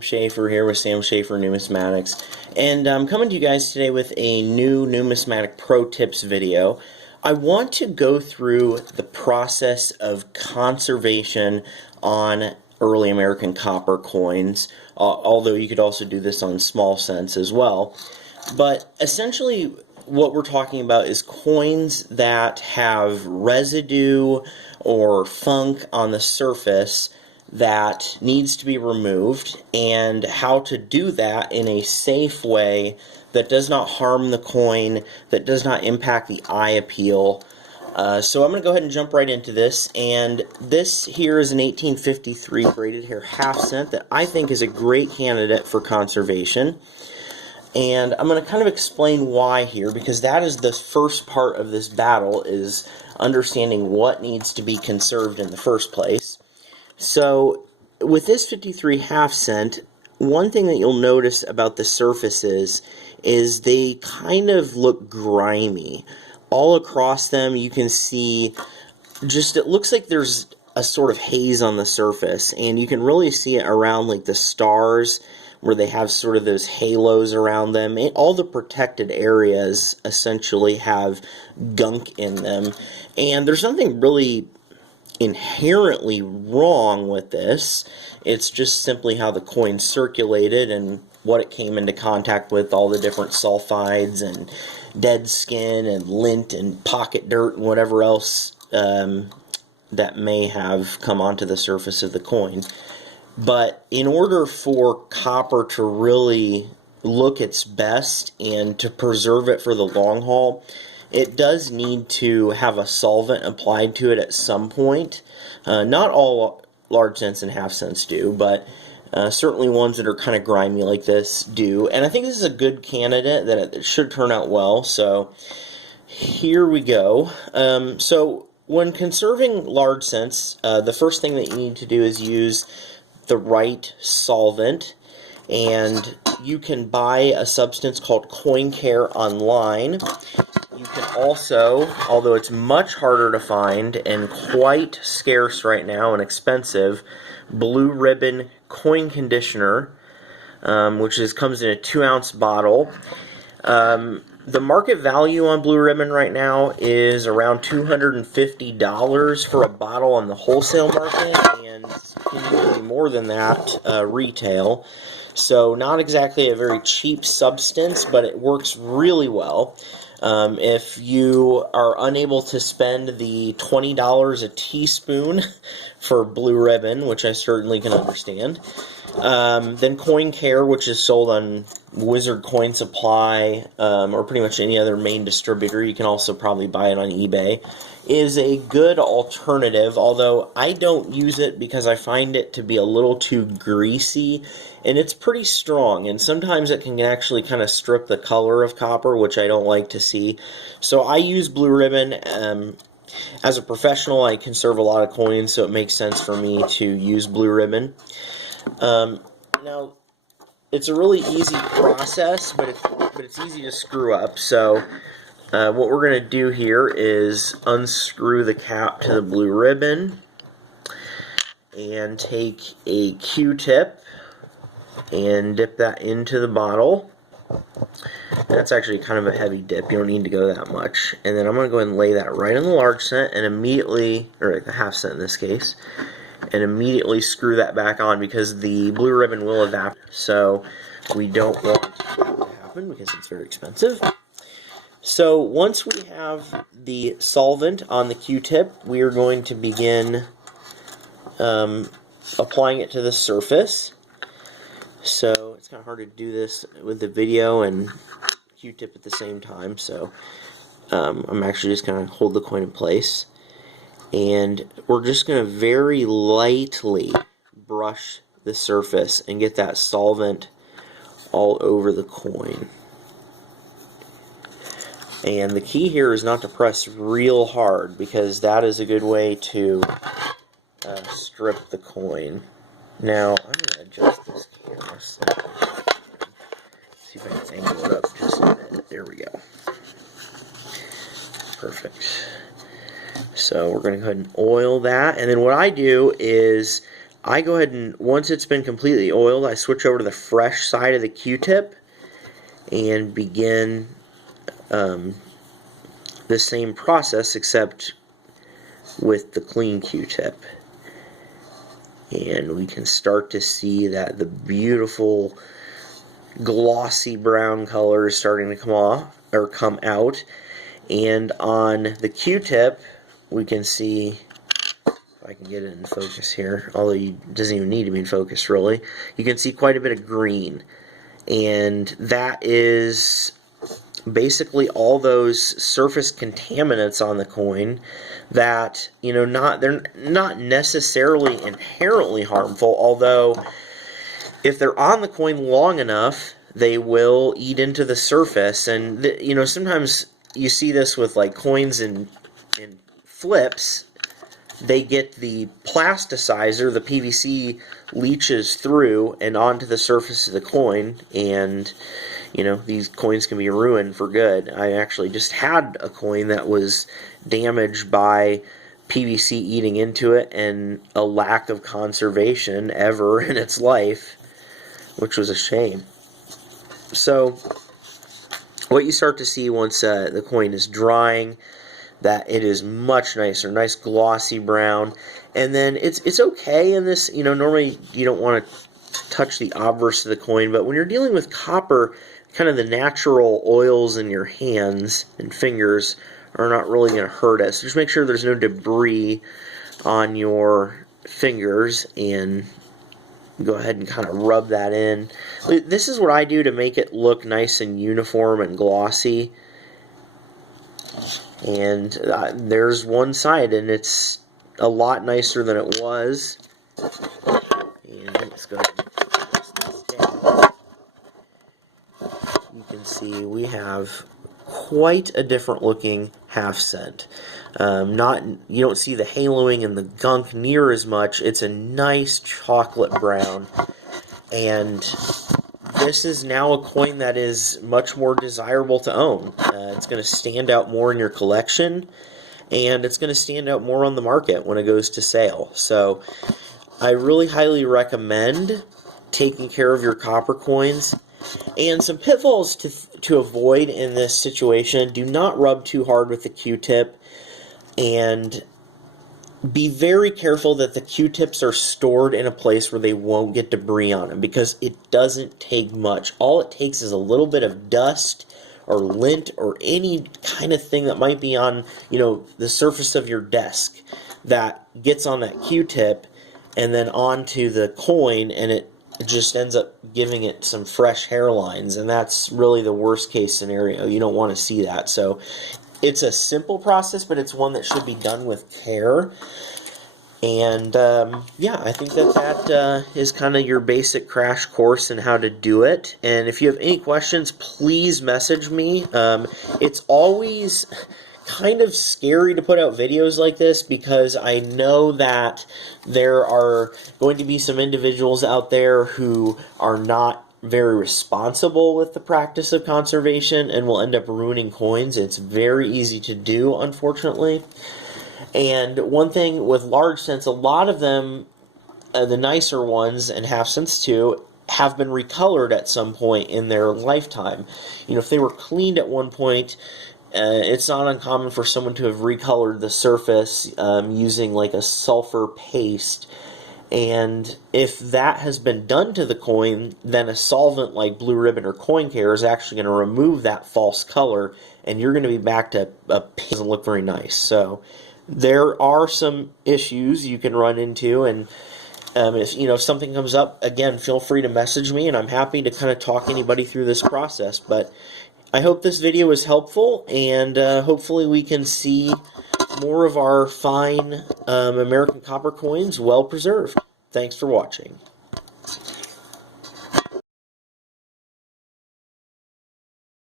Schaefer here with Sam Schaefer Numismatics, and I'm coming to you guys today with a new numismatic pro tips video. I want to go through the process of conservation on early American copper coins, although you could also do this on small cents as well. But essentially what we're talking about is coins that have residue or funk on the surface that needs to be removed, and how to do that in a safe way that does not harm the coin, that does not impact the eye appeal. So I'm going to go ahead and jump right into this, and this here is an 1853 braided hair half cent that I think is a great candidate for conservation. And I'm going to kind of explain why here, because that is the first part of this battle, is understanding what needs to be conserved in the first place. So with this 53 half cent, one thing that you'll notice about the surfaces is they kind of look grimy. All across them you can see just, it looks like there's a sort of haze on the surface, and you can really see it around like the stars where they have sort of those halos around them. All the protected areas essentially have gunk in them, and there's nothing really inherently wrong with this. It's just simply how the coin circulated and what it came into contact with, all the different sulfides and dead skin and lint and pocket dirt and whatever else that may have come onto the surface of the coin. But in order for copper to really look its best and to preserve it for the long haul, it does need to have a solvent applied to it at some point. Not all large cents and half cents do, but certainly ones that are kind of grimy like this do. And I think this is a good candidate that it should turn out well. So here we go. So when conserving large cents, the first thing that you need to do is use the right solvent. And you can buy a substance called Coin Care online. You can also, although it's much harder to find and quite scarce right now and expensive, Blue Ribbon Coin Conditioner, which comes in a 2-ounce bottle. The market value on Blue Ribbon right now is around $250 for a bottle on the wholesale market, and usually more than that retail. So not exactly a very cheap substance, but it works really well. If you are unable to spend the $20 a teaspoon for Blue Ribbon, which I certainly can understand, then Coin Care, which is sold on Wizard Coin Supply, or pretty much any other main distributor, you can also probably buy it on eBay, is a good alternative, although I don't use it because I find it to be a little too greasy, and it's pretty strong, and sometimes it can actually kind of strip the color of copper, which I don't like to see. So I use Blue Ribbon. As a professional, I conserve a lot of coins, so it makes sense for me to use Blue Ribbon. Now, it's a really easy process, but it's easy to screw up. So what we're going to do here is unscrew the cap to the Blue Ribbon and take a Q-tip and dip that into the bottle. That's actually kind of a heavy dip. You don't need to go that much. And then I'm going to go ahead and lay that right on the large cent and immediately, or the half cent in this case, and immediately screw that back on, because the Blue Ribbon will evaporate. So we don't want that to happen because it's very expensive. So once we have the solvent on the Q-tip, we are going to begin applying it to the surface. So it's kind of hard to do this with the video and Q-tip at the same time, so I'm actually just going to hold the coin in place, and we're just going to very lightly brush the surface and get that solvent all over the coin. And the key here is not to press real hard, because that is a good way to strip the coin. Now, I'm going to adjust this camera slightly. See if I can angle it up just a bit. There we go. Perfect. So we're going to go ahead and oil that. And then what I do is I go ahead and, once it's been completely oiled, I switch over to the fresh side of the Q-tip and begin the same process except with the clean Q-tip. And we can start to see that the beautiful glossy brown color is starting to come off or come out. And on the Q-tip, we can see, if I can get it in focus here, although it doesn't even need to be in focus really, you can see quite a bit of green. And that is basically all those surface contaminants on the coin that, you know, they're not necessarily inherently harmful, although if they're on the coin long enough, they will eat into the surface. And you know, sometimes you see this with like coins and flips. They get the plasticizer, the PVC leaches through and onto the surface of the coin, and you know, these coins can be ruined for good. I actually just had a coin that was damaged by PVC eating into it and a lack of conservation ever in its life, which was a shame. So what you start to see once the coin is drying, that it is much nicer, nice glossy brown. And then it's okay in this, you know, normally you don't want to touch the obverse of the coin, but when you're dealing with copper, kind of the natural oils in your hands and fingers are not really going to hurt us. Just make sure there's no debris on your fingers and go ahead and kind of rub that in. This is what I do to make it look nice and uniform and glossy. And there's one side, and it's a lot nicer than it was. And let's go ahead and press this down. You can see we have quite a different looking half cent. You don't see the haloing and the gunk near as much. It's a nice chocolate brown, and this is now a coin that is much more desirable to own. It's going to stand out more in your collection, and it's going to stand out more on the market when it goes to sale. So I really highly recommend taking care of your copper coins. And some pitfalls to avoid in this situation: do not rub too hard with the Q-tip, and be very careful that the Q-tips are stored in a place where they won't get debris on them, because it doesn't take much. All it takes is a little bit of dust or lint or any kind of thing that might be on, you know, the surface of your desk that gets on that Q-tip and then onto the coin, and it just ends up giving it some fresh hairlines, and that's really the worst case scenario. You don't want to see that. So it's a simple process, but it's one that should be done with care. And yeah, I think that is kind of your basic crash course in how to do it. And if you have any questions, please message me. It's always kind of scary to put out videos like this, because I know that there are going to be some individuals out there who are not very responsible with the practice of conservation and will end up ruining coins. It's very easy to do, unfortunately. And one thing with large cents, a lot of them, the nicer ones and half cents too, have been recolored at some point in their lifetime. You know, if they were cleaned at one point, it's not uncommon for someone to have recolored the surface using like a sulfur paste. And if that has been done to the coin, then a solvent like Blue Ribbon or Coin Care is actually going to remove that false color, and you're going to be back to a pink. Doesn't look very nice. So there are some issues you can run into, and if something comes up, again, feel free to message me, and I'm happy to kind of talk anybody through this process. But I hope this video was helpful, and hopefully we can see more of our fine American copper coins well preserved. Thanks for watching.